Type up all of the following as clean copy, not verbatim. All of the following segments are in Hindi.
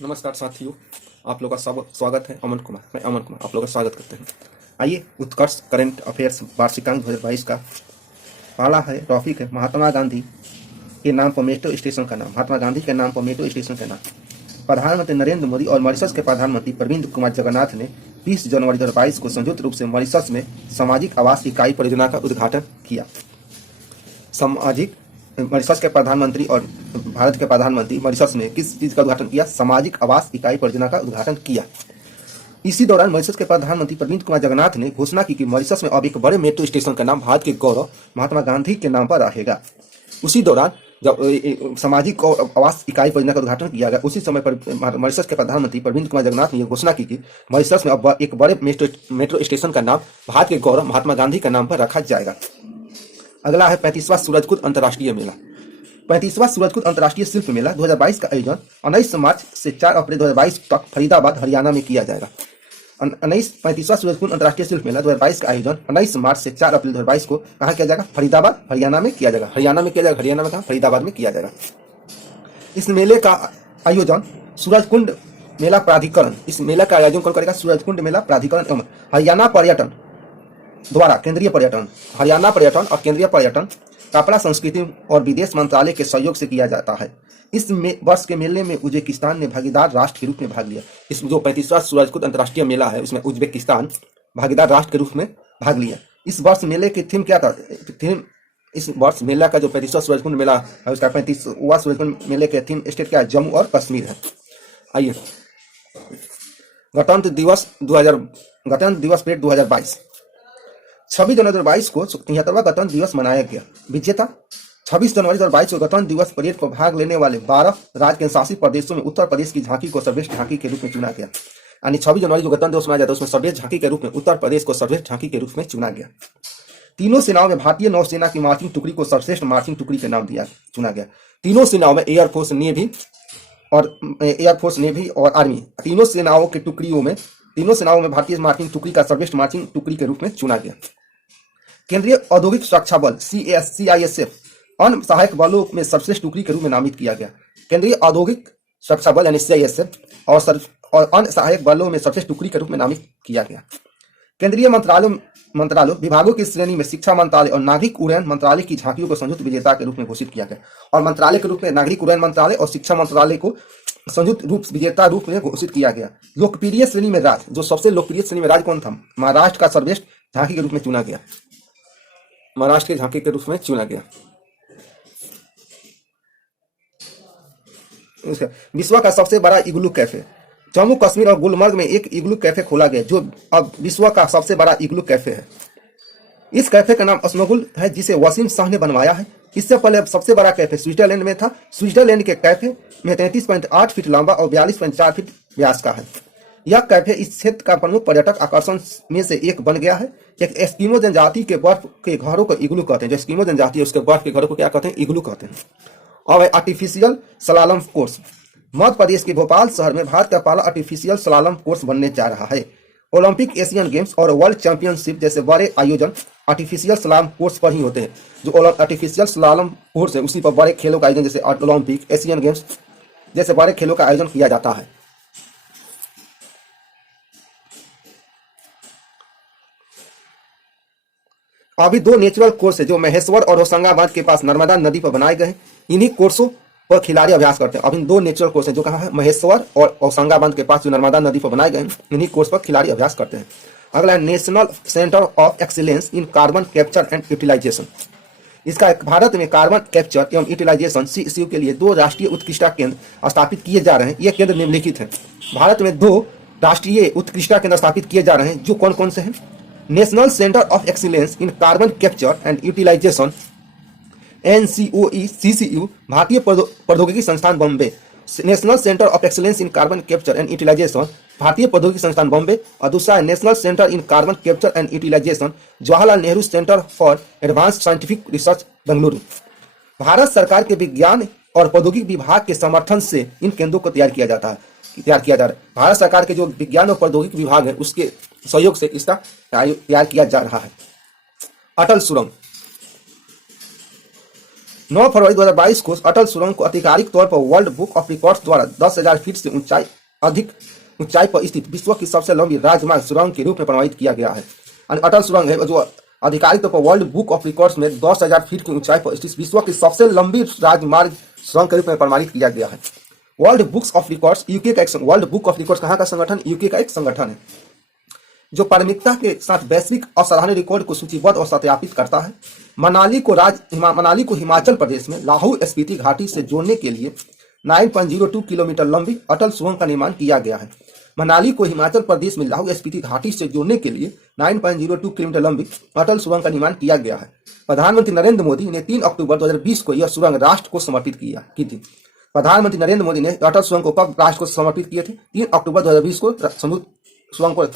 नमस्कार साथियों, आप लोग का सब स्वागत है। मैं अमन कुमार आप लोग का स्वागत करते हैं। आइए, उत्कर्ष करंट अफेयर्स वार्षिकांक 2022 का पहला है टॉपिक है महात्मा गांधी के नाम पर मेट्रो स्टेशन का नाम। महात्मा गांधी के नाम पर मेट्रो स्टेशन का नाम। प्रधानमंत्री नरेंद्र मोदी और मॉरिशस के प्रधानमंत्री प्रविंद कुमार जगन्नाथ ने 20 जनवरी 2022 को संयुक्त रूप से मॉरिशस में सामाजिक आवास इकाई परियोजना का उद्घाटन किया। सामाजिक मॉरिशस के प्रधानमंत्री और भारत के प्रधानमंत्री मॉरिशस में किस चीज का उद्घाटन किया? सामाजिक आवास इकाई परियोजना का उद्घाटन किया। इसी दौरान मॉरिशस के प्रधानमंत्री प्रविंद कुमार जगन्नाथ ने घोषणा की कि मॉरिशस में अब एक बड़े मेट्रो स्टेशन का नाम भारत के गौरव महात्मा गांधी के नाम पर रहेगा। उसी दौरान जब सामाजिक और आवास इकाई परियोजना का उद्घाटन किया गया, उसी समय पर मॉरिशस के प्रधानमंत्री प्रविंद कुमार जगन्नाथ ने यह घोषणा की कि मॉरिशस में अब एक बड़े मेट्रो स्टेशन का नाम भारत के गौरव महात्मा गांधी के नाम पर रखा जाएगा। अगला है 35वां सूरजकुंड अंतर्राष्ट्रीय मेला। 35वां सूरजकुंड अंतर्राष्ट्रीय शिल्प मेला 2022 का आयोजन 19 मार्च से 4 अप्रैल 2022 तक फरीदाबाद हरियाणा में किया जाएगा। 35वां सूरजकुंड अंतर्राष्ट्रीय शिल्प मेला 2022 का आयोजन 19 मार्च से 4 अप्रैल 2022 को कहाँ किया जाएगा? फरीदाबाद हरियाणा में किया जाएगा। हरियाणा में कहाँ? फरीदाबाद में किया जाएगा। इस मेले का आयोजन सूरजकुंड मेला प्राधिकरण कौन करेगा? सूरजकुंड मेला प्राधिकरण एवं हरियाणा पर्यटन द्वारा हरियाणा पर्यटन और केंद्रीय पर्यटन, कपड़ा, संस्कृति और विदेश मंत्रालय के सहयोग से किया जाता है। इस वर्ष के मेले में उज्बेकिस्तान ने भागीदार राष्ट्र के रूप में भाग लिया। इस जो 35वां सूरजकुंड अंतर्राष्ट्रीय मेला है, उसमें उज्बेकिस्तान भागीदार राष्ट्र के रूप में भाग लिया। इस वर्ष मेले की थीम क्या था? इस वर्ष मेला का जो 35वां सूरजकुंड मेला है, उसका 35वां सूरजकुंड मेले के थीम स्टेट क्या है? जम्मू और कश्मीर है। आइए, गणतंत्र दिवस परेड 2022। 26 जनवरी 2022 को 73वां गणतंत्र दिवस मनाया गया। विजेता 26 जनवरी 2022 को गणतंत्र दिवस परेड को भाग लेने वाले 12 राज्य केंद्र शासित प्रदेशों में उत्तर प्रदेश की झांकी को सर्वश्रेष्ठ झांकी के रूप में चुना गया। यानी 26 जनवरी जो गणतंत्र दिवस मनाया जाता है, उसमें सर्वश्रेष्ठ झांकी के रूप में उत्तर प्रदेश को सर्वश्रेष्ठ झांकी के रूप में चुना गया। तीनों सेनाओं में भारतीय नौसेना की मार्चिंग टुकड़ी को सर्वश्रेष्ठ मार्चिंग टुकड़ी के नाम चुना गया। तीनों सेनाओं में एयरफोर्स, नेवी और आर्मी, तीनों सेनाओं में भारतीय मार्चिंग टुकड़ी का सर्वश्रेष्ठ मार्चिंग टुकड़ी के रूप में चुना गया। केंद्रीय औद्योगिक सुरक्षा बल CISF अन्य सहायक बलों में सर्वश्रेष्ठ टुकड़ी के रूप में नामित किया गया। केंद्रीय औद्योगिक सुरक्षा बल यानी CISF और अन्य सहायक बलों में सर्वश्रेष्ठ टुकड़ी के रूप में नामित किया गया। केंद्रीय मंत्रालयों विभागों की श्रेणी में शिक्षा मंत्रालय और नागरिक उड्डयन मंत्रालय की झांकियों को संयुक्त विजेता के रूप में घोषित किया गया। और मंत्रालय के रूप में नागरिक उड्डयन मंत्रालय और शिक्षा मंत्रालय को संयुक्त विजेता रूप में घोषित किया गया। लोकप्रिय श्रेणी में राज्य, जो सबसे लोकप्रिय श्रेणी में राज्य कौन था? महाराष्ट्र का सर्वश्रेष्ठ झांकी के रूप में चुना गया। महाराष्ट्र के झांकी के रूप में चुना गया। विश्व का सबसे बड़ा इग्लू कैफे। जम्मू कश्मीर और गुलमर्ग में एक इग्लू कैफे खोला गया, जो अब विश्व का सबसे बड़ा इग्लू कैफे है। इस कैफे का नाम अस्मगुल है, जिसे वसीम शाह ने बनवाया है। इससे पहले सबसे बड़ा कैफे स्विट्जरलैंड में था। स्विट्जरलैंड के कैफे में 33.8 फीट लंबा और 42.4 फीट व्यास का है। यह कैफे इस क्षेत्र का प्रमुख पर्यटक आकर्षण में से एक बन गया है। एक एस्किमो जनजाति के बर्फ के घरों को इग्लू कहते हैं। जो एस्किमो जनजाति है, उसके बर्फ के घरों को क्या कहते हैं? इग्लू कहते हैं। और artificial slalom course. Madhya Pradesh के भोपाल शहर में भारत का पहला आर्टिफिशियल स्लालम कोर्स बनने जा रहा है। ओलंपिक, एशियन गेम्स और वर्ल्ड चैंपियनशिप जैसे बड़े आयोजन आर्टिफिशियल स्लालम कोर्स पर ही होते हैं। जो आर्टिफिशियल स्लालम कोर्स है, उसी पर बड़े खेलों का आयोजन, जैसे ओलंपिक, एशियन गेम्स जैसे बड़े खेलों का आयोजन किया जाता है। अभी 2 नेचुरल कोर्स है जो महेश्वर और होशंगाबाद के पास नर्मदा नदी पर बनाए गए हैं। इन्हीं कोर्सों पर खिलाड़ी अभ्यास करते हैं। अब इन 2 नेचुरल कोर्स है जो कहाँ है? महेश्वर और होशंगाबाद के पास जो नर्मदा नदी पर बनाए गए हैं, इन्हीं कोर्स पर खिलाड़ी अभ्यास करते हैं। अगला है national centre of excellence in carbon capture and utilisation. इसका भारत में कार्बन कैप्चर एवं यूटिलाइजेशन CCU के लिए 2 राष्ट्रीय उत्कृष्टता केंद्र स्थापित किए जा रहे हैं। ये केंद्र निम्नलिखित हैं। भारत में 2 राष्ट्रीय उत्कृष्टता केंद्र स्थापित किए जा रहे हैं, जो कौन कौन से हैं? National centre of excellence in carbon capture and utilisation NCOE CCU, भारतीय प्रौद्योगिकी संस्थान Bombay. National centre of excellence in carbon capture and utilisation, भारतीय प्रौद्योगिकी संस्थान बॉम्बे। और दूसरा है national centre in carbon capture and utilisation, Jawaharlal Nehru centre for advanced scientific research, Bengaluru. Bharat सरकार के विज्ञान और प्रौद्योगिकी विभाग के समर्थन से इन केंद्रों को तैयार किया जा रहा है। भारत सरकार के जो विज्ञान और प्रौद्योगिकी विभाग है, उसके सहयोग से इसका तैयार किया जा रहा है। अटल सुरंग। 9 फरवरी 2022 को अटल सुरंग को आधिकारिक तौर पर वर्ल्ड बुक ऑफ रिकॉर्ड्स द्वारा 10,000 फीट से अधिक ऊंचाई पर स्थित विश्व की सबसे लंबी राजमार्ग सुरंग के रूप में प्रमाणित किया गया है। अटल सुरंग है जो आधिकारिक तौर पर वर्ल्ड बुक ऑफ रिकॉर्ड्स में 10,000 फीट की ऊंचाई पर स्थित विश्व की सबसे लंबी राजमार्ग सुरंग के रूप में प्रमाणित किया गया है। World books of records UK का एक वर्ल्ड बुक ऑफ रिकॉर्ड्स कहाँ का संगठन? यूके का एक संगठन है जो प्राथमिकता के साथ वैश्विक असाधारण रिकॉर्ड को सूचीबद्ध और सत्यापित करता है। मनाली को हिमाचल प्रदेश में लाहौल स्पीति घाटी से जोड़ने के लिए 9.02 किलोमीटर लंबी अटल सुरंग का निर्माण किया गया है। मनाली को हिमाचल प्रदेश में लाहौल स्पीति घाटी से जोड़ने के लिए 9.02 किलोमीटर लंबी अटल सुरंग का निर्माण किया गया है। प्रधानमंत्री नरेंद्र मोदी ने 3 अक्टूबर 2020 को यह सुरंग राष्ट्र को समर्पित की थी। प्रधानमंत्री नरेंद्र मोदी ने अटल सुरंग को कब राष्ट्र को समर्पित किए थे? 3 अक्टूबर 2020 को सुरंग को।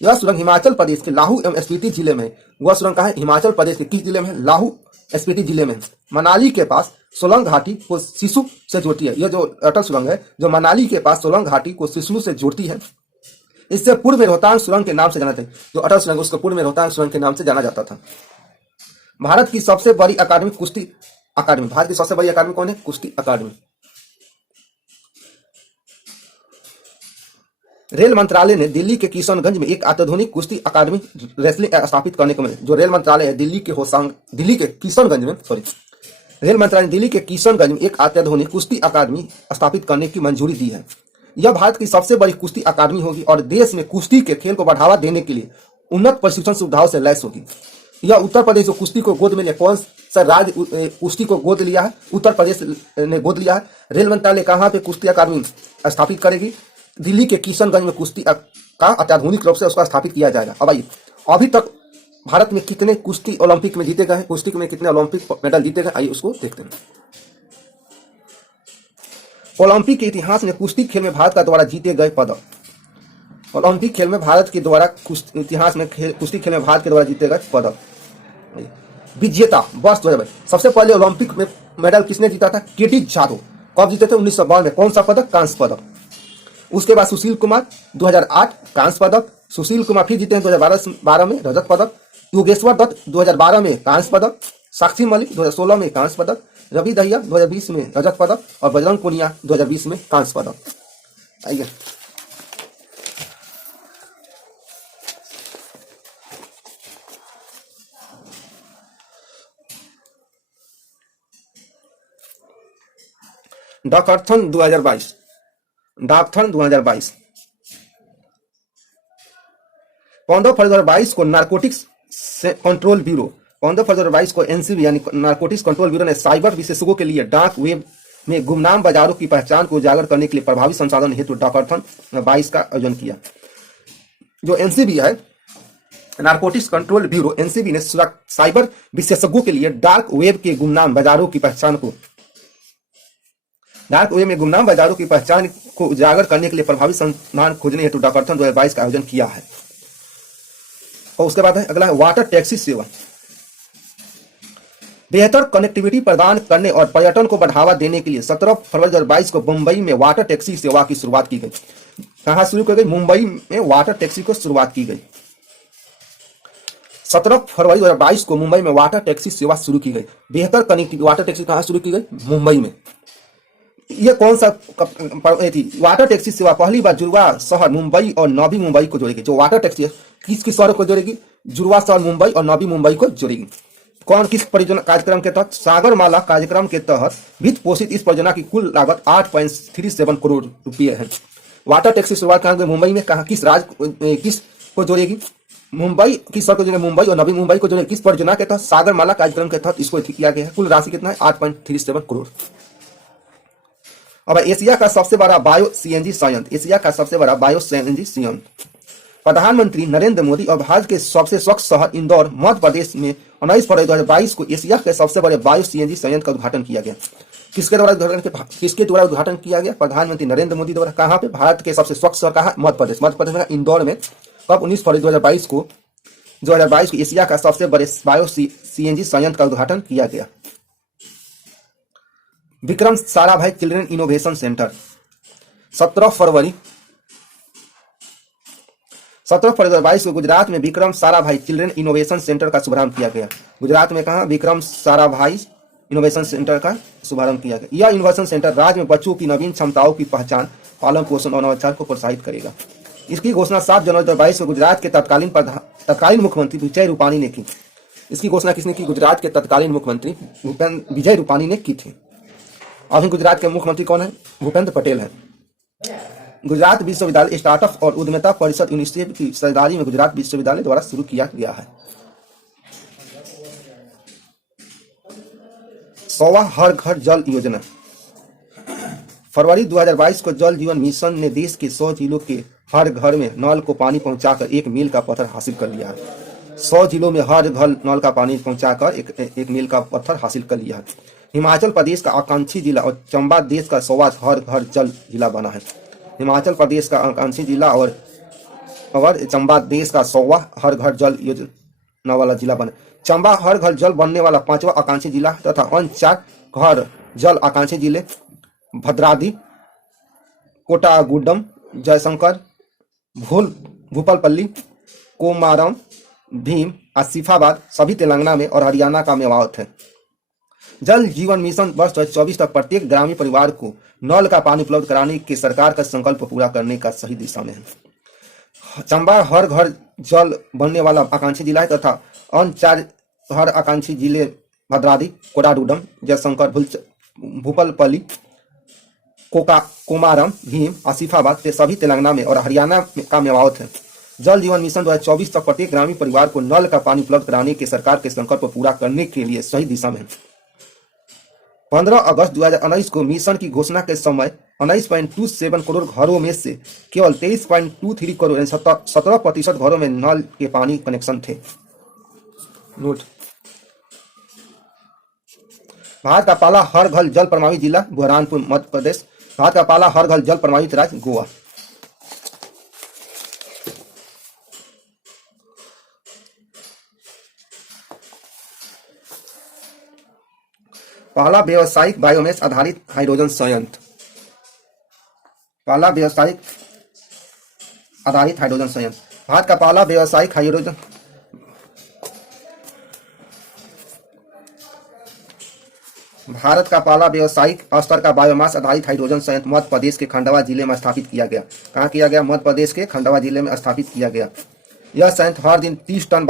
यह सुरंग हिमाचल प्रदेश के लाहौल एवं स्पीति जिले में, वह सुरंग कहाँ है? हिमाचल प्रदेश के किस जिले में? लाहौल स्पीति जिले में। मनाली के पास सोलंग घाटी को सिसु से जोड़ती है। यह जो अटल सुरंग है जो मनाली के पास सोलंग घाटी को सिसु से जोड़ती है। इससे पूर्व में रोहतांग सुरंग के नाम से जाना था। जो अटल सुरंग उसको पूर्व में रोहतांग सुरंग के नाम से जाना जाता था। भारत की सबसे बड़ी अकादमी कुश्ती अकादमी। भारत की सबसे बड़ी अकादमी कौन है? कुश्ती अकादमी। रेल मंत्रालय ने दिल्ली के किशनगंज में एक अत्याधुनिक कुश्ती अकादमी रेसलिंग स्थापित करने को मिले। जो रेल मंत्रालय है दिल्ली के किशनगंज में रेल मंत्रालय ने दिल्ली के किशनगंज में एक अत्याधुनिक कुश्ती अकादमी स्थापित करने की मंजूरी दी है। यह भारत की सबसे बड़ी कुश्ती अकादमी होगी और देश में कुश्ती के खेल को बढ़ावा देने के लिए उन्नत प्रशिक्षण सुविधाओं से लैस होगी। यह उत्तर प्रदेश कुश्ती को गोद में लिया। कौन सा राज्य कुश्ती को गोद लिया है? उत्तर प्रदेश ने गोद लिया है। रेल मंत्रालय कहाँ पे कुश्ती अकादमी स्थापित करेगी? दिल्ली के किशनगंज में कुश्ती का अत्याधुनिक रूप से उसका स्थापित किया जाएगा। अब आइए, अभी तक भारत में कितने कुश्ती ओलंपिक में जीते गए हैं? कुश्ती में कितने ओलंपिक मेडल जीते गए? आइए उसको देखते हैं। ओलंपिक के इतिहास में कुश्ती खेल में भारत का द्वारा जीते गए पदक। ओलंपिक खेल में भारत के द्वारा इतिहास में कुश्ती खेल में भारत के द्वारा जीते गए पदक। विजेता वर्ष 2022 सबसे पहले ओलंपिक में मेडल किसने जीता था? केटी जाधव। कब जीते थे? 1952 में। कौन सा पदक? कांस्य पदक। उसके बाद सुशील कुमार 2008 कांस्य पदक। सुशील कुमार फिर जीते हैं 2012 में रजत पदक। योगेश्वर दत्त 2012 में कांस्य पदक। साक्षी मलिक 2016 में कांस्य पदक। रवि दहिया 2020 में रजत पदक और बजरंग पुनिया 2020 में कांस्य पदक। आइए, डॉकथन 2022 15 फरवरी 2022 को नारकोटिक्स कंट्रोल ब्यूरो 15 फरवरी 2022 को एनसीबी यानी नारकोटिक्स कंट्रोल ब्यूरो ने साइबर विशेषज्ञों के लिए डार्क वेब में गुमनाम बाजारों की पहचान को उजागर करने के लिए प्रभावी संसाधन हेतु डॉकथन 22 का आयोजन किया। जो एनसीबी है, नारकोटिक्स कंट्रोल ब्यूरो, एनसीबी ने साइबर विशेषज्ञों के लिए डार्क वेब में गुमनाम बाजारों की पहचान को उजागर करने के लिए प्रभावी संसाधन खोजने हेतु डॉकथन 2022 का आयोजन किया है। और उसके बाद है अगला है वाटर टैक्सी सेवा। बेहतर कनेक्टिविटी प्रदान करने और पर्यटन को बढ़ावा देने के लिए 17 फरवरी 2022 को मुंबई में वाटर टैक्सी सेवा की शुरुआत की गई। कहां शुरू की गई? मुंबई में वाटर टैक्सी को शुरुआत की गई। 17 फरवरी 2022 को मुंबई में वाटर टैक्सी सेवा शुरू की गई। बेहतर कनेक्टिविटी वाटर टैक्सी कहां शुरू की गई? मुंबई में। यह कौन सा थी? वाटर टैक्सी सेवा पहली बार जुड़वा शहर मुंबई और नवी मुंबई को जोड़ेगी। जो वाटर टैक्सी है किस शहर को जोड़ेगी? जुड़वा शहर मुंबई और नवी मुंबई को जोड़ेगी। कौन किस परियोजना कार्यक्रम के तहत? सागरमाला कार्यक्रम के तहत वित्त पोषित इस परियोजना की कुल लागत 8.37 करोड़ रुपये है। वाटर टैक्सी शुरुआत कहाँ गई? मुंबई में। कहा किस राज्य किस को जोड़ेगी? मुंबई किस शहर को जोड़ेगी? मुंबई और नवी मुंबई को जोड़ेगी। किस परियोजना के तहत? सागरमाला कार्यक्रम के तहत इसको किया गया है। कुल राशि कितना है? 8.37 करोड़। अब एशिया का सबसे बड़ा बायो सीएनजी संयंत्र। प्रधानमंत्री नरेंद्र मोदी और भारत के सबसे स्वच्छ शहर इंदौर मध्य प्रदेश में 19 फरवरी 2022 को एशिया के सबसे बड़े बायो सीएनजी संयंत्र का उद्घाटन किया गया। किसके द्वारा उद्घाटन किया गया? प्रधानमंत्री नरेंद्र मोदी द्वारा। कहाँ पे? भारत के सबसे स्वच्छ शहर कहाँ? मध्य प्रदेश में इंदौर में। कब? 19 फरवरी 2022 को एशिया का सबसे बड़े बायो सीएनजी संयंत्र का उद्घाटन किया गया। Vikram Sarabhai children innovation centre 17 फरवरी 2022 को गुजरात में Vikram Sarabhai children innovation centre का शुभारंभ किया गया। गुजरात में कहा? विक्रम साराभाई इनोवेशन सेंटर का शुभारंभ किया गया। यह इनोवेशन सेंटर राज्य में बच्चों की नवीन क्षमताओं की पहचान, पालन पोषण और नवाचार को प्रोत्साहित करेगा। इसकी घोषणा 7 जनवरी 2022 को गुजरात के तत्कालीन मुख्यमंत्री विजय रूपानी ने की। इसकी घोषणा किसने की? गुजरात के तत्कालीन मुख्यमंत्री विजय रूपानी ने की थी। अभी गुजरात के मुख्यमंत्री कौन है? भूपेंद्र पटेल है। गुजरात विश्वविद्यालय स्टार्टअप और उद्यमिता परिषद यूनिसेफ की साझेदारी में गुजरात विश्वविद्यालय द्वारा शुरू किया गया है। 100वां हर घर जल योजना। फरवरी 2022 को जल जीवन मिशन ने देश के 100 जिलों के हर घर में नल को पानी पहुंचाकर 1 मील का पत्थर हासिल कर लिया है। 100 जिलों में हर घर नल का पानी पहुंचाकर एक मील का पत्थर हासिल कर लिया है। हिमाचल प्रदेश का आकांक्षी जिला और चंबा देश का 100वां हर घर जल जिला बना है। हिमाचल प्रदेश का आकांक्षी जिला और चंबा देश का 100वां हर घर जल योजना वाला जिला बना। चंबा हर घर जल बनने वाला 5वां आकांक्षी जिला तथा अन्य 4 घर जल आकांक्षी जिले भद्राद्री, कोटागुड्डम, जयशंकर, भूपालपल्ली, कोमाराम, भीम, आसिफाबाद सभी तेलंगाना में और हरियाणा का मेवात है। जल जीवन मिशन वर्ष 2024 तक प्रत्येक ग्रामीण परिवार को नल का पानी उपलब्ध कराने के सरकार का संकल्प पूरा करने का सही दिशा में है। चंबा हर घर जल बनने वाला आकांक्षी जिला है तथा अन्य 4 हर आकांक्षी जिले भद्राद्री, कोटागुड्डम, जयशंकर, भूपालपल्ली, कोमाराम, भीम, आसिफाबाद से सभी तेलंगाना में और हरियाणा का मेवात है। जल जीवन मिशन 2024 तक प्रत्येक ग्रामीण परिवार को नल का पानी उपलब्ध कराने के सरकार के संकल्प को पूरा करने के लिए सही दिशा में है। 15 अगस्त 2019 को मिशन की घोषणा के समय 19.27 करोड़ घरों में से केवल 23.23 करोड़ 17% घरों में नल के पानी कनेक्शन थे। नोट: भारत का पहला हर घर जल प्रभावित जिला बुरहानपुर मध्य प्रदेश। भारत का पहला हर घर जल प्रभावित राज्य गोवा। पहला व्यावसायिक बायोमास आधारित हाइड्रोजन संयंत्र। पहला व्यावसायिक आधारित हाइड्रोजन संयंत्र। भारत का पहला व्यावसायिक हाइड्रोजन भारत का पहला व्यावसायिक स्तर का बायोमास आधारित हाइड्रोजन संयंत्र मध्य प्रदेश के खंडवा जिले में स्थापित किया गया। कहाँ किया गया? मध्य प्रदेश के खंडवा जिले में स्थापित किया गया। यह संयंत्र हर दिन 30 टन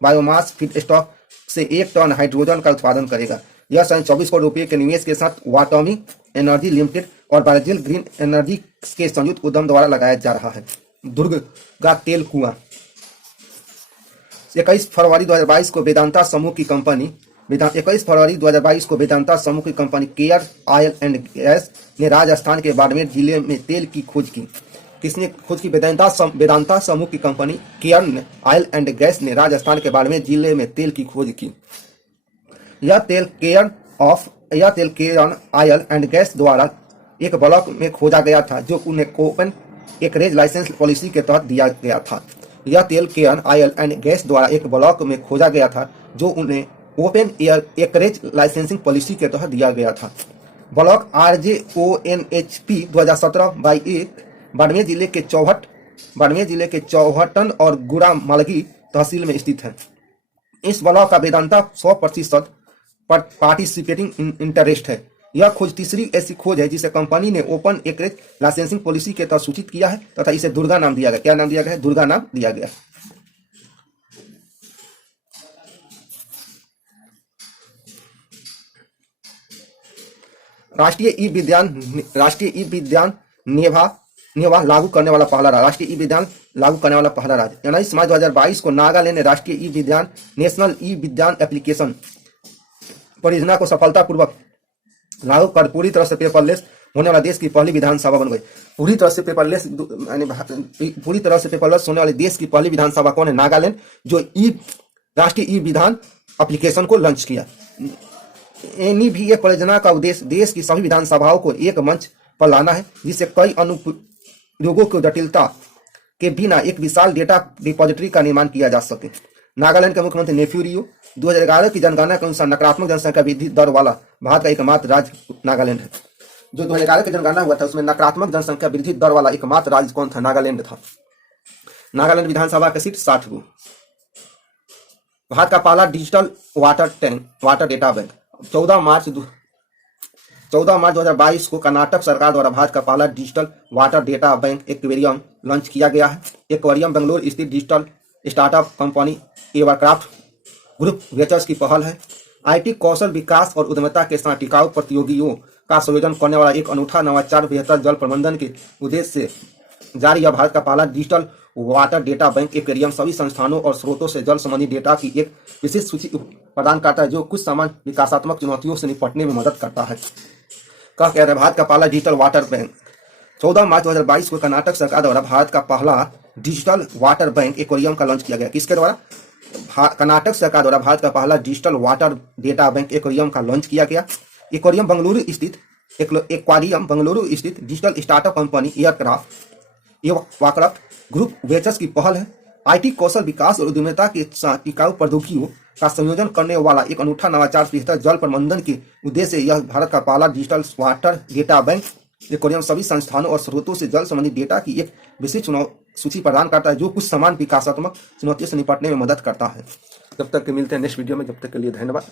बायोमास फीड स्टॉक से 1 टन हाइड्रोजन का उत्पादन करेगा। यह संयंत्र 24 करोड़ रुपए के निवेश के साथ वाटमी एनर्जी लिमिटेड और ब्राजील ग्रीन एनर्जी के संयुक्त उद्यम द्वारा लगाया जा रहा है। दुर्ग का तेल कुआं। 21 फरवरी 2022 को वेदांता समूह की company care oil and gas ने राजस्थान के बाड़मेर जिले में तेल की खोज की। किसने खोज की? वेदांता समूह की company care oil and gas ने राजस्थान के बाड़मेर जिले में तेल की खोज की। यह तेल केयर ऑयल एंड गैस द्वारा एक ब्लॉक में खोजा गया था जो उन्हें ओपन एकरेज लाइसेंस पॉलिसी के तहत दिया गया था। यह तेल केयर ऑयल एंड गैस द्वारा एक ब्लॉक में खोजा गया था जो उन्हें ओपन एकरेज लाइसेंसिंग पॉलिसी के तहत दिया गया था। ब्लॉक RJONHP 2017/1 बाड़मेर जिले के चौहटन और गुड़ा मालगी तहसील में स्थित है। इस ब्लॉक का वेदांता 100% पार्टिसिपेटिंग इंटरेस्ट है। यह खोज तीसरी ऐसी खोज है जिसे कंपनी ने ओपन एकरेज लाइसेंसिंग पॉलिसी के तहत सूचित किया है तथा इसे दुर्गा नाम दिया गया। क्या नाम दिया गया है? दुर्गा नाम दिया गया। राष्ट्रीय ई विज्ञान नेवा लागू करने वाला पहला राज्य। राष्ट्रीय ई विज्ञान लागू करने वाला पहला राज्य। 19 मार्च 2022 को नागालैंड ने राष्ट्रीय ई विज्ञान नेशनल ई विज्ञान एप्लीकेशन परियोजना को सफलतापूर्वक लागू कर पूरी तरह से पेपरलेस होने वाला देश की पहली विधानसभा बन गई। पूरी तरह से पेपरलेस होने वाली देश की पहली विधानसभा कौन है? नागालैंड, जो राष्ट्रीय ई विधान एप्लीकेशन को लॉन्च किया। NEVA परियोजना का उद्देश्य देश की सभी विधानसभाओं को एक मंच पर लाना है जिससे कई अनुप्रयोगों की जटिलता के बिना एक विशाल डेटा रिपोजिटरी का निर्माण किया जा सके। नागालैंड के मुख्यमंत्री नेफ्यू रियो 2011 की जनगणना के अनुसार नकारात्मक जनसंख्या वृद्धि दर वाला भारत का एकमात्र राज्य नागालैंड है। जो 2011 की जनगणना हुआ था उसमें नकारात्मक जनसंख्या वृद्धि दर वाला एकमात्र राज्य कौन था? नागालैंड था। नागालैंड विधानसभा की सीट 60 गो। भारत का पहला digital water data bank 14 March 2022 को कर्नाटक सरकार द्वारा भारत का पहला digital water data bank aquarium launch किया गया है। एक्वेरियम बेंगलुरु स्थित digital startup company Evercraft group ventures की पहल है। आईटी कौशल विकास और उद्यमिता के साथ टिकाऊ प्रतियोगियों का संयोजन करने वाला एक अनूठा नवाचार बेहतर जल प्रबंधन के उद्देश्य से जारी यह भारत का पहला digital water data bank aquarium सभी संस्थानों और स्रोतों से जल संबंधी डेटा की एक विशिष्ट सूची प्रदान करता है, जो कुछ सामान्य विकासात्मक चुनौतियों से निपटने में मदद करता है। कहा गया है भारत का पहला डिजिटल वाटर बैंक 14 मार्च 2022 को कर्नाटक सरकार द्वारा भारत का पहला डिजिटल वाटर बैंक एक्वेरियम का लॉन्च किया गया। किसके द्वारा? कर्नाटक सरकार द्वारा भारत का पहला digital water data bank aquarium का लॉन्च किया गया। एक्वेरियम बेंगलुरु स्थित digital startup company Evercraft group ventures की पहल है। आईटी कौशल विकास और उद्यमिता के साथ टिकाऊ प्रौद्योगिकियों का संयोजन करने वाला एक अनूठा नवाचार बेहतर जल प्रबंधन के उद्देश्य से यह भारत का पहला digital water data bank aquarium सभी संस्थानों और स्रोतों से जल संबंधी डेटा की एक विशिष्ट सूची प्रदान करता है, जो कुछ समान विकासात्मक चुनौतियों से निपटने में मदद करता है। जब तक के मिलते हैं नेक्स्ट वीडियो में, जब तक के लिए धन्यवाद।